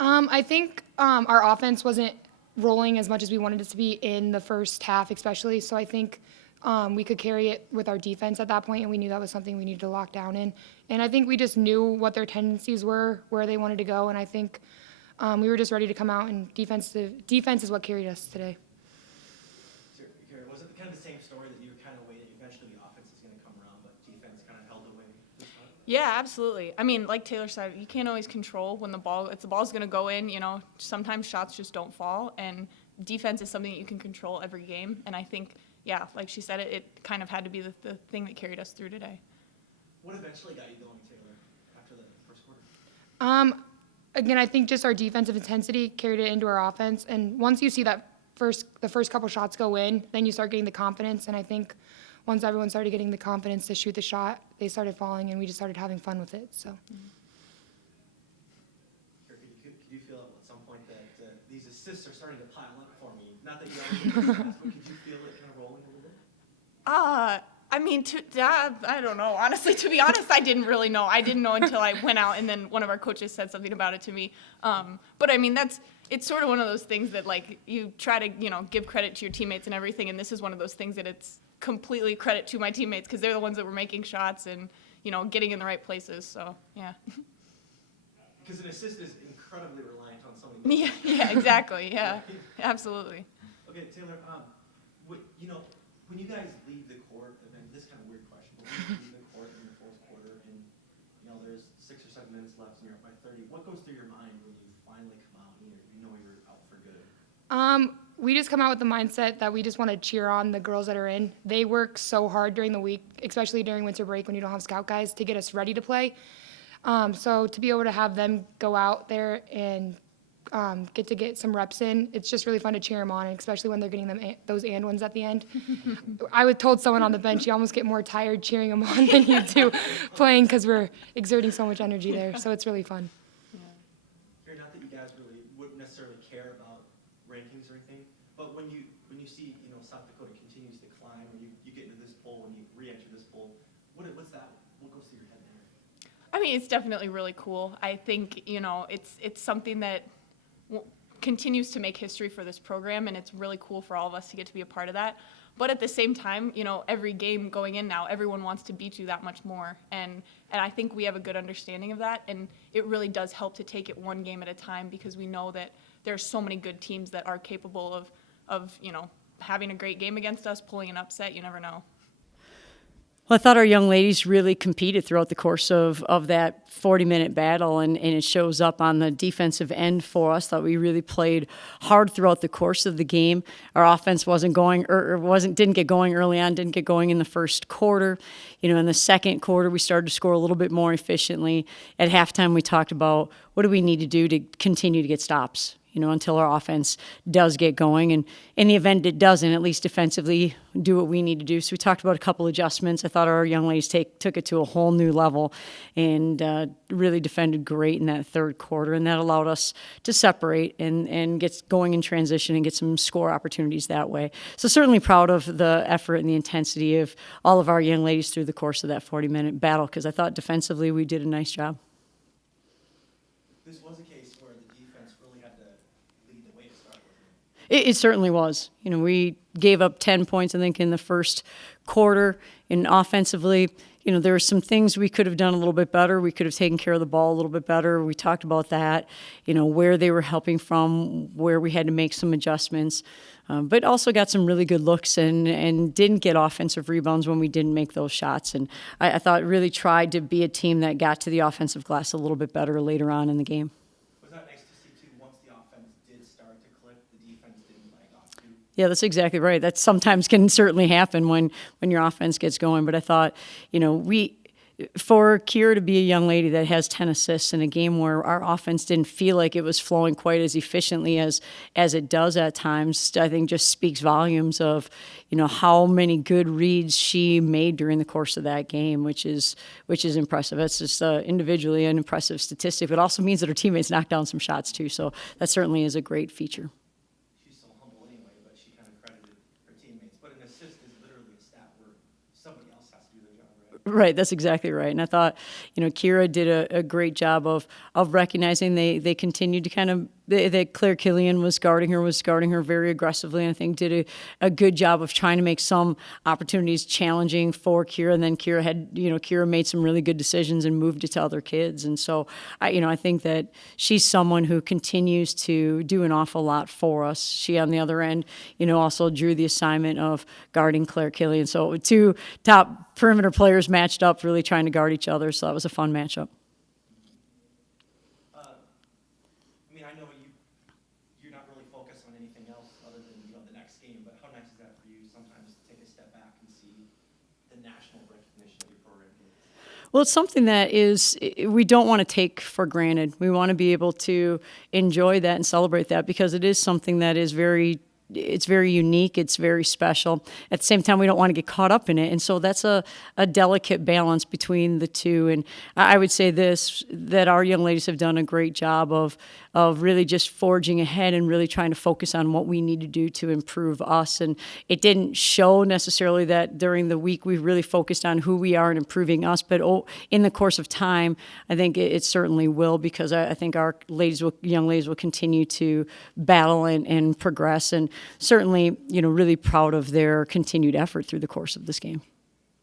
I think our offense wasn't rolling as much as we wanted it to be in the first half, especially. So I think we could carry it with our defense at that point, and we knew that was something we needed to lock down in. And I think we just knew what their tendencies were, where they wanted to go, and I think we were just ready to come out, and defense is what carried us today. Was it kind of the same story that you were kind of waiting? Eventually, the offense is going to come around, but defense kind of held away this time? Yeah, absolutely. I mean, like Taylor said, you can't always control when if the ball's going to go in, sometimes shots just don't fall, and defense is something that you can control every game. And I think, yeah, like she said, it kind of had to be the thing that carried us through today. What eventually got you going, Taylor, after the first quarter? Again, I think just our defensive intensity carried it into our offense, and once you see that the first couple shots go in, then you start getting the confidence, and I think once everyone started getting the confidence to shoot the shot, they started falling, and we just started having fun with it. So. Could you feel at some point that these assists are starting to pile up for me? Not that you always do, but could you feel it kind of rolling a little bit? I mean, I don't know. Honestly, to be honest, I didn't really know. I didn't know until I went out, and then one of our coaches said something about it to me. But I mean, it's sort of one of those things that, like, you try to, give credit to your teammates and everything, and this is one of those things that it's completely credit to my teammates because they're the ones that were making shots and, getting in the right places. So, yeah. Because an assist is incredibly reliant on somebody. Yeah, exactly. Yeah, absolutely. Okay, Taylor, when you guys leave the court, and this is kind of a weird question, but when you leave the court in the fourth quarter and, there's 6 or 7 minutes left and you're up by 30, what goes through your mind when you finally come out and you're out for good? We just come out with the mindset that we just want to cheer on the girls that are in. They work so hard during the week, especially during winter break when you don't have scout guys, to get us ready to play. So to be able to have them go out there and get some reps in, it's just really fun to cheer them on, and especially when they're getting those and ones at the end. I was told someone on the bench, you almost get more tired cheering them on than you do playing because we're exerting so much energy there. So it's really fun. Not that you guys really wouldn't necessarily care about rankings or anything, but when you see South Dakota continues to climb, when you get into this poll, when you re-enter this poll, what goes through your head there? I mean, it's definitely really cool. I think it's something that continues to make history for this program, and it's really cool for all of us to get to be a part of that. But at the same time, every game going in now, everyone wants to beat you that much more, and I think we have a good understanding of that, and it really does help to take it one game at a time because we know that there's so many good teams that are capable of having a great game against us, pulling an upset. You never know. Well, I thought our young ladies really competed throughout the course of that 40-minute battle, and it shows up on the defensive end for us. Thought we really played hard throughout the course of the game. Our offense didn't get going early on, didn't get going in the first quarter. In the second quarter, we started to score a little bit more efficiently. At halftime, we talked about what do we need to do to continue to get stops, until our offense does get going. And in the event it doesn't, at least defensively, do what we need to do. So we talked about a couple adjustments. I thought our young ladies took it to a whole new level and really defended great in that third quarter. And that allowed us to separate and get going in transition and get some score opportunities that way. So certainly proud of the effort and the intensity of all of our young ladies through the course of that 40-minute battle, because I thought defensively we did a nice job. This was a case where the defense really had to lead the way to start with. It certainly was. We gave up 10 points, I think, in the first quarter. And offensively, there were some things we could have done a little bit better. We could have taken care of the ball a little bit better. We talked about that, where they were helping from, where we had to make some adjustments. But also got some really good looks and didn't get offensive rebounds when we didn't make those shots. And I thought really tried to be a team that got to the offensive glass a little bit better later on in the game. Was that nice to see, too, once the offense did start to click, the defense didn't lag off, too? Yeah, that's exactly right. That sometimes can certainly happen when your offense gets going. But I thought, for Kira to be a young lady that has 10 assists in a game where our offense didn't feel like it was flowing quite as efficiently as it does at times, I think just speaks volumes of, how many good reads she made during the course of that game, which is impressive. It's just individually an impressive statistic, but also means that her teammates knocked down some shots too. So that certainly is a great feature. She's so humble anyway, but she kind of credited her teammates. But an assist is literally a stat where somebody else has to do their job, right? Right, that's exactly right. And I thought, Kira did a great job of recognizing they continued to kind of that Claire Killian was guarding her very aggressively, and I think did a good job of trying to make some opportunities challenging for Kira. And then Kira made some really good decisions and moved it to other kids. And so I think that she's someone who continues to do an awful lot for us. She on the other end, also drew the assignment of guarding Claire Killian. So two top perimeter players matched up, really trying to guard each other. So that was a fun matchup. I mean, I know you're not really focused on anything else other than, the next game, but how nice is that for you sometimes to take a step back and see the national recognition of your program here? Well, it's something that we don't want to take for granted. We want to be able to enjoy that and celebrate that because it is something that is it's very unique. It's very special. At the same time, we don't want to get caught up in it. And so that's a delicate balance between the two. And I would say that our young ladies have done a great job of really just forging ahead and really trying to focus on what we need to do to improve us. And it didn't show necessarily that during the week we really focused on who we are and improving us. But in the course of time, I think it certainly will, because I think our young ladies will continue to battle and progress. And certainly, really proud of their continued effort through the course of this game.